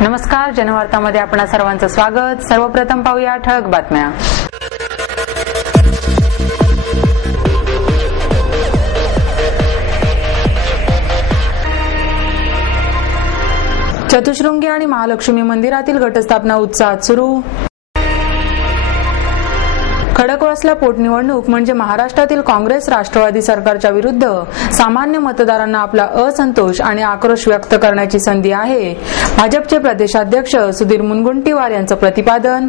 नमस्कार, जनवार्तामध्ये आपणा सर्वांचं स्वागत। सर्वप्रथम पाहूया ठळक बातम्या। चतुश्रृंगी आणि महालक्ष्मी मंदिरातील घटस्थापना उत्साहात सुरू। खडकवासला पोटनिवडणूक म्हणजे महाराष्ट्रातील काँग्रेस राष्ट्रवादी सरकारच्या विरुद्ध सामान्य मतदारांना आपला असंतोष आणि आक्रोश व्यक्त करण्याची संधी आहे, भाजपचे प्रदेशाध्यक्ष सुधीर मुनगंटीवार यांचं प्रतिपादन।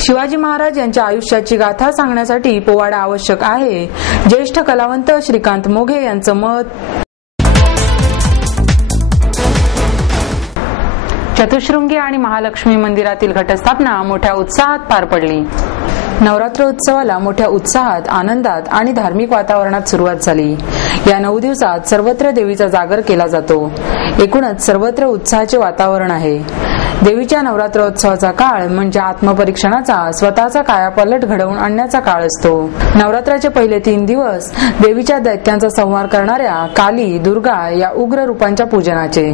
शिवाजी महाराज यांच्या आयुष्याची गाथा सांगण्यासाठी पोवाडा आवश्यक आहे, ज्येष्ठ कलावंत श्रीकांत मोघे यांचं मत। चतुश्रृंगी आणि महालक्ष्मी मंदिरातील घटस्थापना मोठ्या उत्साहात पार पडली। नवरात्र उत्सवाला मोठ्या उत्साहात, आनंदात आणि धार्मिक वातावरणात सुरुवात झाली। या 9 दिवसात सर्वत्र देवीचा जागर केला जातो। एकूणच सर्वत्र उत्साहाचे वातावरण आहे। देवीच्या नवरात्रोत्सवाचा काळ म्हणजे आत्मपरीक्षणाचा, स्वतःचा कायापालट घडवून आणण्याचा काळ असतो। नवरात्राचे पहिले 3 दिवस देवीच्या दैत्यांचा संहार करणाऱ्या काली, दुर्गा या उग्र रूपांच्या पूजनाचे,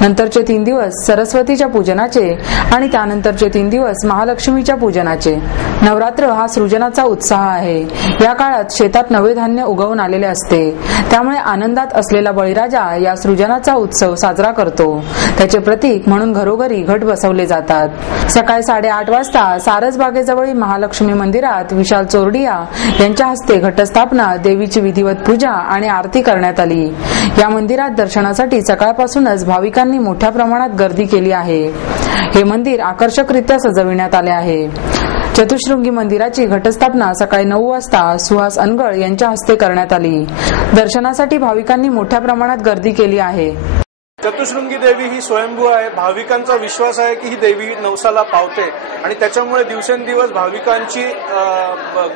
नंतरचे 3 दिवस सरस्वतीच्या पूजनाचे आणि त्यानंतरचे 3 दिवस महालक्ष्मीच्या पूजनाचे। नवरात्र हा सृजनाचा उत्साह आहे। या काळात शेतात नवे धान्य उगवून आलेले असते, त्यामुळे आनंदात असलेला बळीराजा या सृजनाचा उत्सव साजरा करतो। त्याचे प्रतीक म्हणून घरोघरी घट बसवले जातात। सकाळी 8:30 वाजता सारसबागेजवळील महालक्ष्मी मंदिरात विशाल चोरडिया यांच्या हस्ते घटस्थापना, देवीची विधिवत पूजा आणि आरती करण्यात आली। या मंदिरात दर्शनासाठी सकाळपासूनच भाविकांनी मोठ्या प्रमाणात गर्दी केली आहे। हे मंदिर आकर्षकरित्या सजविण्यात आले आहे। चतुश्रृंगी मंदिराची घटस्थापना सकाळी 9 वाजता सुहास अनगळ यांच्या हस्ते करण्यात आली। दर्शनासाठी भाविकांनी मोठ्या प्रमाणात गर्दी केली आहे। चतुश्रृंगी देवी ही स्वयंभू आहे। भाविकांचा विश्वास आहे की ही देवी नवसाला पावते आणि त्याच्यामुळे दिवसेंदिवस भाविकांची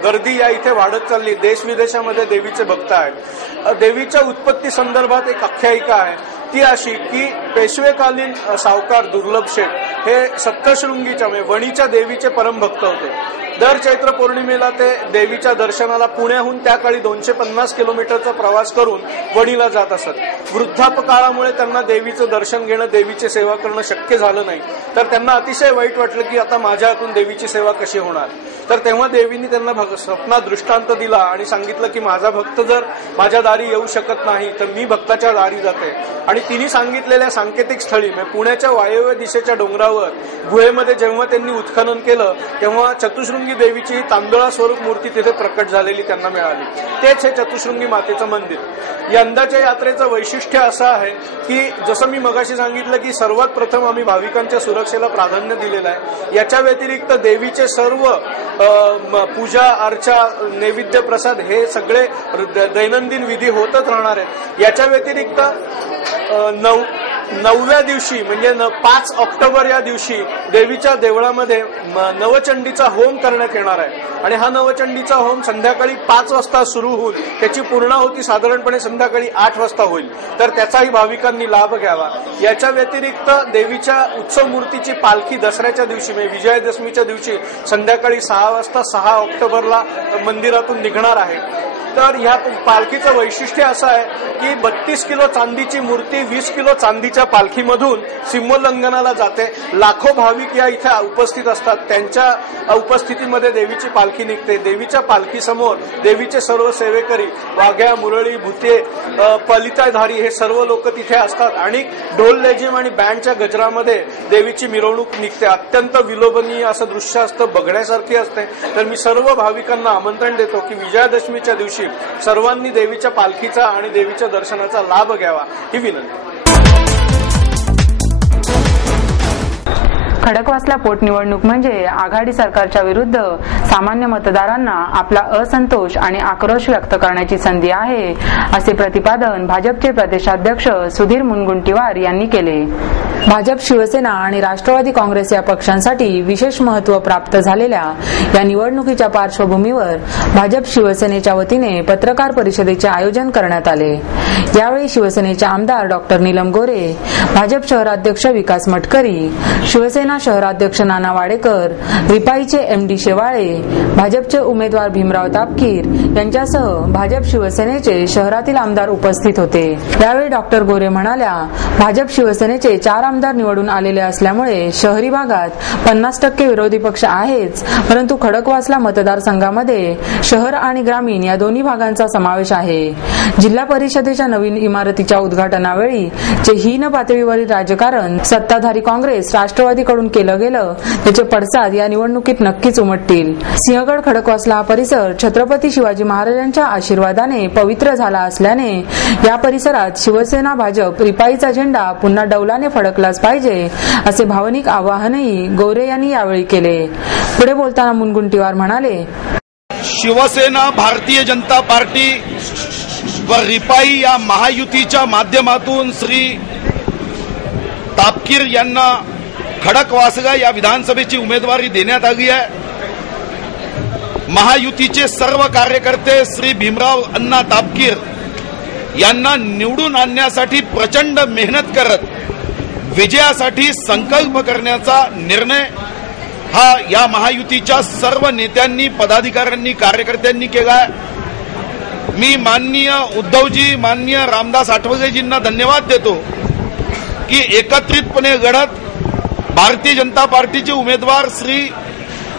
गर्दी या इथे वाढत चालली। देश विदेशामध्ये देवीचे भक्त आहेत। देवीच्या उत्पत्ती संदर्भात एक आख्यायिका आहे, ती अशी की पेशवेकालीन सावकार दुर्लभ शेठ हे सप्तशृंगीच्या म्हणजे वणीच्या देवीचे परमभक्त होते। दर चैत्र पौर्णिमेला ते देवीच्या दर्शनाला पुण्याहून त्या काळी 250 किलोमीटरचा प्रवास करून वणीला जात असत। वृद्धापकाळामुळे त्यांना देवीचं दर्शन घेणं, देवीची सेवा करणं शक्य झालं नाही, तर त्यांना अतिशय वाईट वाटलं की आता माझ्या हातून देवीची सेवा कशी होणार। तर तेव्हा देवींनी त्यांना स्वप्नात दृष्टांत दिला आणि सांगितलं की माझा भक्त जर माझ्या दारी येऊ शकत नाही तर मी भक्ताच्या दारी जाते। आणि तिने सांगितलेल्या सांकेतिक स्थळी म्हणजे पुण्याच्या वायव्य दिशेच्या डोंगरावर गुहेमध्ये जेव्हा त्यांनी उत्खनन केलं तेव्हा चतुश्रृंगी देवीची तांदळा स्वरूप मूर्ती तिथे प्रकट झालेली त्यांना मिळाली। तेच हे चतुश्रृंगी मातेचं मंदिर। यंदाच्या यात्रेचं वैशिष्ट्य असं आहे की जसं मी मगाशी सांगितलं की सर्वात प्रथम आम्ही भाविकांच्या सुरक्षेला प्राधान्य दिलेलं आहे। याच्या व्यतिरिक्त देवीचे सर्व पूजा अर्चा, नैवेद्य प्रसाद हे सगळे दैनंदिन विधी होतच राहणार आहेत। याच्या व्यतिरिक्त 9व्या दिवशी म्हणजे 5 ऑक्टोबर या दिवशी देवीच्या देवळामध्ये नवचंडीचा होम करण्यात येणार आहे आणि हा नवचंडीचा होम संध्याकाळी 5 वाजता सुरू होईल। त्याची पूर्णाहुती साधारणपणे संध्याकाळी 8 वाजता होईल, तर त्याचाही भाविकांनी लाभ घ्यावा। याच्या व्यतिरिक्त देवीच्या उत्सव मूर्तीची पालखी दसऱ्याच्या दिवशी म्हणजे विजयादशमीच्या दिवशी संध्याकाळी 6 वाजता 6 ऑक्टोबरला मंदिरातून निघणार आहे। तर ह्या पालखीचं वैशिष्ट्य असं आहे की 32 किलो चांदीची मूर्ती 20 किलो चांदीच्या पालखीमधून सीमोल्लंघनाला जाते। लाखो भाविक या इथे उपस्थित असतात, त्यांच्या उपस्थितीमध्ये देवीची पालखी निघते। देवीच्या पालखीसमोर देवीचे सर्व सेवेकरी, वाघ्या, मुरळी, भुते, पलिताधारी हे सर्व लोक तिथे असतात आणि ढोल लेझिम आणि बँडच्या गजरामध्ये देवीची मिरवणूक निघते। अत्यंत विलोभनीय असं दृश्य असतं, बघण्यासारखी असते। तर मी सर्व भाविकांना आमंत्रण देतो की विजयादशमीच्या दिवशी सर्वांनी देवीच्या पालखीचा आणि देवीच्या दर्शनाचा लाभ घ्यावा ही विनंती। खडकवासला पोटनिवडणूक म्हणजे आघाडी सरकारच्या विरुद्ध सामान्य मतदारांना आपला असंतोष आणि आक्रोश व्यक्त करण्याची संधी आहे, असे प्रतिपादन भाजपचे प्रदेशाध्यक्ष सुधीर मुनगंटीवार यांनी केले। भाजप, शिवसेना आणि राष्ट्रवादी काँग्रेस या पक्षांसाठी विशेष महत्त्व प्राप्त झालेल्या या निवडणुकीच्या पार्श्वभूमीवर भाजप शिवसेनेच्या वतीने पत्रकार परिषदेचे आयोजन करण्यात आले। यावेळी शिवसेनेचे आमदार डॉ. नीलम गोरे, भाजप शहराध्यक्ष विकास मटकरी, शिवसेना शिवसेना शहराध्यक्ष नाना वाडेकर, रिपाईचे MD शेवाळे, भाजपचे उमेदवार भीमराव तापकीर यांच्यासह भाजप शिवसेनेचे शहरातील आमदार उपस्थित होते। यावेळी डॉक्टर गोरे म्हणाल्या, भाजप शिवसेनेचे 4 आमदार निवडून आलेले असल्यामुळे शहरी भागात 50% विरोधी पक्ष आहेच, परंतु खडकवासला मतदारसंघामध्ये शहर आणि ग्रामीण या दोन्ही भागांचा समावेश आहे। जिल्हा परिषदेच्या नवीन इमारतीच्या उद्घाटनावेळी जे हीन पातळीवरील राजकारण सत्ताधारी काँग्रेस राष्ट्रवादीकडून केलं गेलं त्याचे पडसाद या निवडणुकीत नक्कीच उमटतील। सिंहगड खडकवासला हा परिसर छत्रपती शिवाजी महाराजांच्या आशीर्वादाने पवित्र झाला असल्याने या परिसरात शिवसेना भाजप रिपाईचा झेंडा पुन्हा डौलाने फडकलाच पाहिजे असे भावनिक आवाहनही गोरे यांनी यावेळी केले। पुढे बोलताना मुनगंटीवार म्हणाले, शिवसेना, भारतीय जनता पार्टी व रिपाई या महायुतीच्या माध्यमातून श्री तापकीर यांना खडकवासला या विधानसभेची उमेदवारी देण्यात आली आहे। महायुतीचे सर्व कार्यकर्ते श्री भीमराव अण्णा तापकीर यांना निवडून आणण्यासाठी प्रचंड मेहनत करत विजयासाठी संकल्प करण्याचा निर्णय हा या महायुतीच्या सर्व नेत्यांनी, पदाधिकाऱ्यांनी, कार्यकर्त्यांनी केला आहे। मी माननीय उद्धवजी, माननीय रामदास आठवलेजींना धन्यवाद देतो की एकत्रितपणे लढत भारतीय जनता पार्टीचे उमेदवार श्री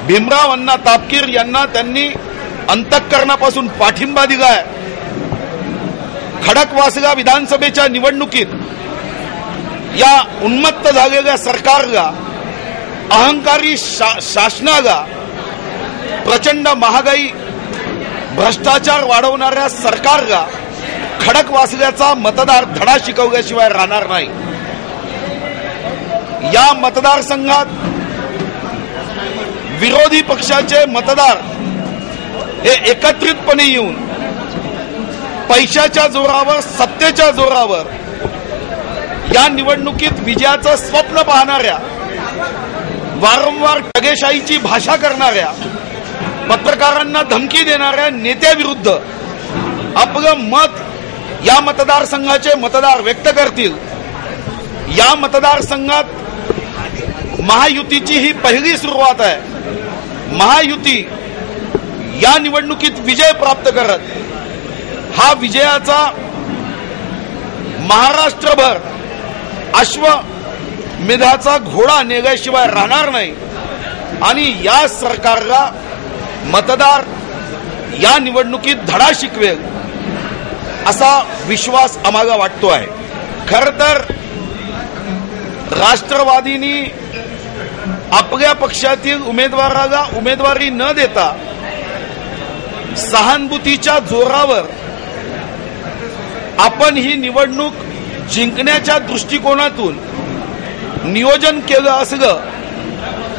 भीमराव अण्णा तापकीर यांना त्यांनी अंतःकरणापासून पाठिंबा दिला आहे। खडकवासला विधानसभेच्या निवडणुकीत या उन्मत्त झालेल्या सरकारला, अहंकारी शासनाला, प्रचंड महागाई, भ्रष्टाचार वाढवणाऱ्या सरकारला खडकवासल्याचा मतदार धडा शिकवल्याशिवाय राहणार नाही। या मतदारसंघात विरोधी पक्षाचे मतदार हे एकत्रितपणे येऊन पैशाच्या जोरावर, सत्तेच्या जोरावर या निवडणुकीत विजयाचं स्वप्न पाहणाऱ्या, वारंवार ठगेशाहीची भाषा करणाऱ्या, पत्रकारांना धमकी देणाऱ्या नेत्याविरुद्ध आपलं मत या मतदारसंघाचे मतदार व्यक्त करतील। या मतदारसंघात महायुतीची ही पहिली सुरुवात आहे। महायुती या निवडणुकीत विजय प्राप्त करत हा विजयाचा महाराष्ट्रभर अश्वमेधाचा घोडा नेल्याशिवाय राहणार नाही आणि या सरकारला मतदार या निवडणुकीत धडा शिकवेल असा विश्वास आम्हाला वाटतो आहे। खरं तर राष्ट्रवादीनी आपल्या पक्षातील उमेदवाराला उमेदवारी न देता सहानुभूतीच्या जोरावर आपण ही निवडणूक जिंकण्याच्या दृष्टिकोनातून नियोजन केलं असलं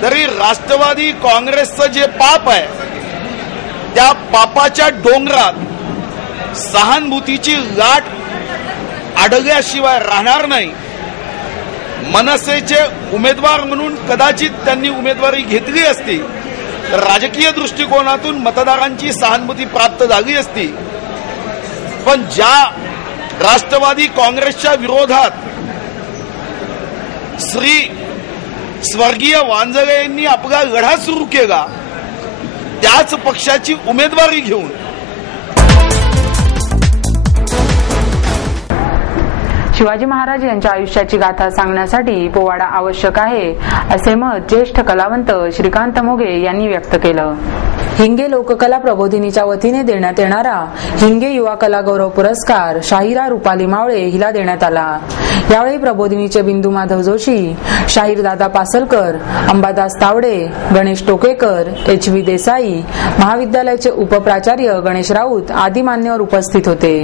तरी राष्ट्रवादी काँग्रेसचं जे पाप आहे त्या पापाच्या डोंगरात सहानुभूतीची लाट अडगल्याशिवाय राहणार नाही। मनसेचे उमेदवार म्हणून कदाचित त्यांनी उमेदवारी घेतली असती तर राजकीय दृष्टिकोनातून मतदारांची सहानुभूती प्राप्त झाली असती, पण ज्या राष्ट्रवादी काँग्रेसच्या विरोधात श्री स्वर्गीय वांजळे यांनी आपला लढा सुरू केला त्याच पक्षाची उमेदवारी घेऊन शिवाजी महाराज यांच्या आयुष्याची गाथा सांगण्यासाठी पोवाडा आवश्यक आहे असे मत ज्येष्ठ कलावंत श्रीकांत मोघे यांनी व्यक्त केलं। हिंगे लोककला प्रबोधिनीच्या वतीने देण्यात येणारा हिंगे युवा कला गौरव पुरस्कार शाहिरा रुपाली मावळे हिला देण्यात आला। यावेळी प्रबोधिनीचे बिंदू माधव जोशी, शाहीर दादा पासलकर, अंबादास तावडे, गणेश टोकेकर, HV देसाई, महाविद्यालयाचे उपप्राचार्य गणेश राऊत आदी मान्यवर उपस्थित होते।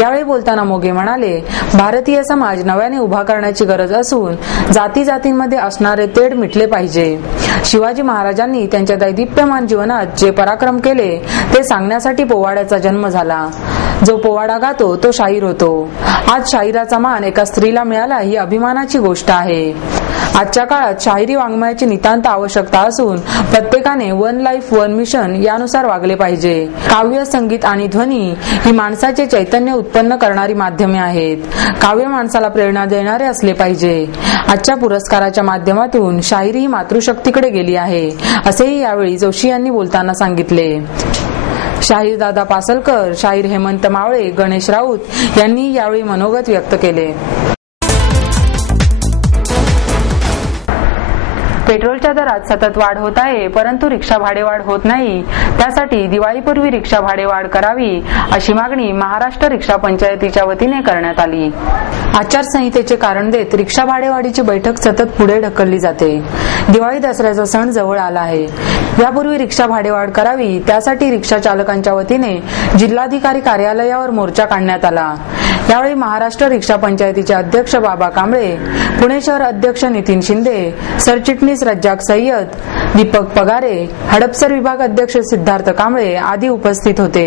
यावेळी बोलताना मोघे म्हणाले, भारतीय समाज नव्याने उभा करण्याची गरज असून जाती जातींमध्ये असणारे तेढ मिटले पाहिजे। शिवाजी महाराजांनी त्यांच्या दैदिप्यमान जीवनात जे पराक्रम केले ते सांगण्यासाठी पोवाड्याचा जन्म झाला। जो पोवाडा गातो तो शाहीर होतो। आज शाहिराचा मान एका स्त्रीला मिळाला ही अभिमानाची गोष्ट आहे। आजच्या काळात शाहिरी वाङ्मयाची नितांत आवश्यकता असून प्रत्येकाने वन लाईफ वन मिशन यानुसार वागले पाहिजे. काव्य, संगीत आणि ध्वनी ही माणसाचे चैतन्य उत्पन्न करणारी माध्यमे आहेत. काव्य माणसाला प्रेरणा देणारे असले पाहिजे. आजच्या पुरस्काराच्या माध्यमातून शाहिरी ही मातृशक्तीकडे गेली आहे असेही यावेळी जोशी यांनी बोलताना सांगितले. शाहीर दादा पासलकर, शाहीर हेमंत मावळे, गणेश राऊत यांनी यावेळी मनोगत व्यक्त केले. पेट्रोलच्या दरात सतत वाढ होत आहे, परंतु रिक्षा भाडेवाढ होत नाही. त्यासाठी दिवाळीपूर्वी रिक्षा भाडेवाढ करावी अशी मागणी महाराष्ट्र रिक्षा पंचायतीच्या वतीने करण्यात आली. आचारसंहितेचे कारण देत रिक्षा भाडेवाढीची बैठक सतत पुढे ढकलली जाते. दिवाळी दसऱ्याचा सण जवळ आला आहे. यापूर्वी रिक्षा भाडेवाढ करावी त्यासाठी रिक्षा चालकांच्या वतीने जिल्हाधिकारी कार्यालयावर मोर्चा काढण्यात आला. यावेळी महाराष्ट्र रिक्षा पंचायतीचे अध्यक्ष बाबा कांबळे, पुणे शहर अध्यक्ष नितीन शिंदे, सरचिटणीस रज्जाक सय्यद, दीपक पगारे, हडपसर विभाग अध्यक्ष सिद्धार्थ कांबळे आदी उपस्थित होते.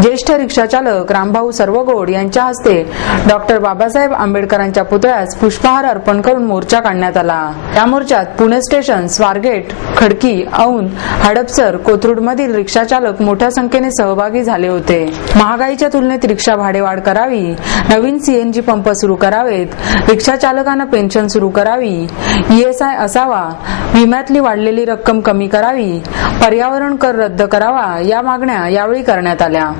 ज्येष्ठ रिक्षा चालक रामभाऊ सर्वगोड यांच्या हस्ते डॉक्टर बाबासाहेब आंबेडकरांच्या पुतळ्यास पुष्पहार अर्पण करून मोर्चा काढण्यात आला. या मोर्चात पुणे स्टेशन, स्वारगेट, खडकी, औंध, हडपसर, कोथरूडमधील रिक्षा चालक मोठ्या संख्येने सहभागी झाले होते. महागाईच्या तुलनेत रिक्षा भाडेवाढ करावी, नवीन सीएनजी पंप सुरू करावेत, रिक्षा चालकांना पेन्शन सुरू करावी, ईएसआय असावा, विम्यातली वाढलेली रक्कम कमी करावी, पर्यावरण कर रद्द करावा या मागण्या यावेळी करण्यात आल्या.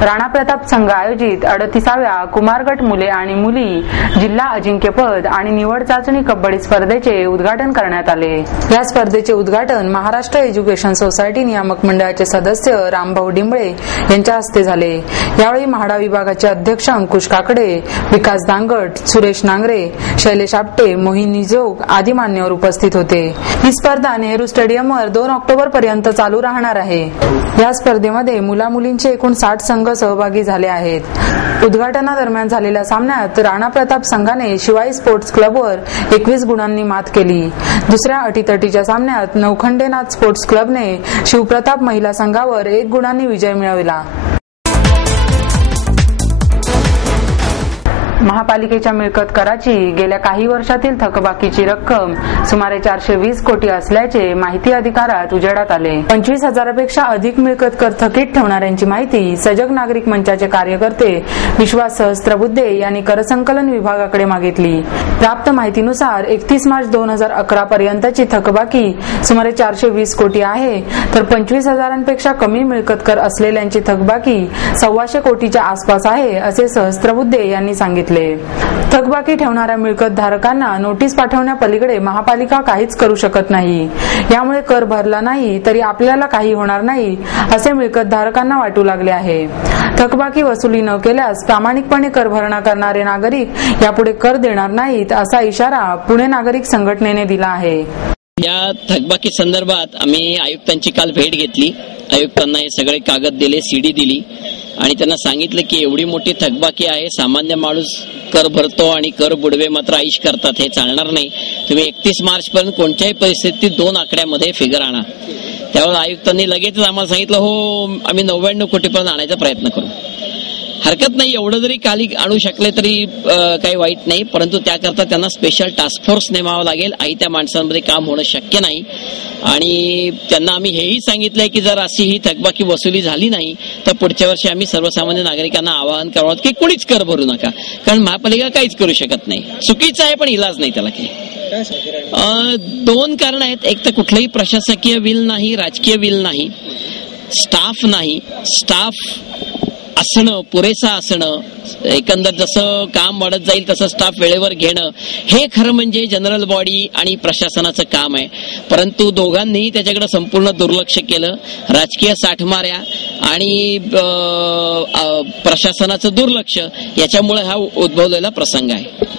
राणा प्रताप संघ आयोजित 38व्या कुमारगट मुले आणि मुली जिल्हा अजिंक्यपद आणि निवड चाचणी कबड्डी स्पर्धेचे उद्घाटन करण्यात आले. या स्पर्धेचे उद्घाटन महाराष्ट्र एज्युकेशन सोसायटी नियामक मंडळाचे सदस्य रामभाऊ डिंबळे यांच्या हस्ते झाले. यावेळी म्हाडा विभागाचे अध्यक्ष अंकुश काकडे, विकास दांगट, सुरेश नांगरे, शैलेश आपटे, मोहिनी जोग आदी मान्यवर उपस्थित होते. ही स्पर्धा नेहरू स्टेडियमवर 2 ऑक्टोबर पर्यंत चालू राहणार आहे. या स्पर्धेमध्ये मुला मुलींचे एकूण 60 संघ सहभागी झाले आहेत. उद्घाटनादरम्यान झालेल्या सामन्यात राणा प्रताप संघाने शिवाई स्पोर्ट्स क्लबवर 21 गुणांनी मात केली. दुसऱ्या अटीतटीच्या सामन्यात नवखंडेनाथ स्पोर्ट्स क्लबने शिवप्रताप महिला संघावर 1 गुणांनी विजय मिळवला. महापालिकेच्या मिळकत कराची गेल्या काही वर्षातील थकबाकीची रक्कम सुमारे 420 कोटी असल्याचे माहिती अधिकारात उजेडात आले. 25,000पेक्षा अधिक मिळकत कर थकीत ठेवणाऱ्यांची माहिती सजग नागरिक मंचाचे कार्यकर्ते विश्वास सहस्त्रबुद्धे यांनी करसंकलन विभागाकडे मागितली. प्राप्त माहितीनुसार 31 मार्च 2011 पर्यंतची थकबाकी सुमारे 420 कोटी आहे, तर 25,000पेक्षा कमी मिळकत कर असलेल्यांची थकबाकी 125 कोटीच्या आसपास आहे असे सहस्त्रबुद्धे यांनी सांगितले. थकबाकी ठेवणाऱ्या मिळकत धारकांना नोटीस पाठवण्यापलीकडे महापालिका काहीच करू शकत नाही. यामुळे कर भरला नाही तरी आपल्याला काही होणार नाही असे मिळकत धारकांना वाटू लागले आहे. थकबाकी वसुली न केल्यास प्रामाणिकपणे कर भरणा करणारे नागरिक यापुढे कर देणार नाहीत असा इशारा पुणे नागरिक संघटनेने दिला आहे. या थकबाकी संदर्भात आम्ही आयुक्तांची काल भेट घेतली. आयुक्तांना हे सगळे कागद दिले, सीडी दिली आणि त्यांना सांगितलं की एवढी मोठी थकबाकी आहे, सामान्य माणूस कर भरतो आणि कर बुडवे मात्र आईश करतात, हे चालणार नाही. तुम्ही 31 मार्च पर्यंत कोणत्याही परिस्थितीत 2 आकड्यामध्ये फिगर आणा. त्यावर आयुक्तांनी लगेचच आम्हाला सांगितलं, हो आम्ही 99 कोटीपर्यंत आणायचा प्रयत्न करू. हरकत नाही, एवढं जरी खाली आणू शकले तरी काही वाईट नाही, परंतु त्याकरता त्यांना स्पेशल टास्क फोर्स नेमावा लागेल. त्या माणसांमध्ये काम होणं शक्य नाही. आणि त्यांना आम्ही हेही सांगितलंय की जर अशी ही थकबाकी वसुली झाली नाही तर पुढच्या वर्षी आम्ही सर्वसामान्य नागरिकांना आवाहन करावं की कुणीच कर भरू नका, कारण महापालिका काहीच करू शकत नाही. चुकीचं आहे पण इलाज नाही त्याला काही. 2 कारण आहेत. एक तर कुठलंही प्रशासकीय विल नाही, राजकीय विल नाही, स्टाफ नाही. स्टाफ असणं, पुरेसा असणं, एकंदर जसं काम वाढत जाईल तसं स्टाफ वेळेवर घेणं, हे खरं म्हणजे जनरल बॉडी आणि प्रशासनाचं काम आहे. परंतु दोघांनीही त्याच्याकडे संपूर्ण दुर्लक्ष केलं. राजकीय साठमाऱ्या आणि प्रशासनाचं दुर्लक्ष याच्यामुळे हा उद्भवलेला प्रसंग आहे.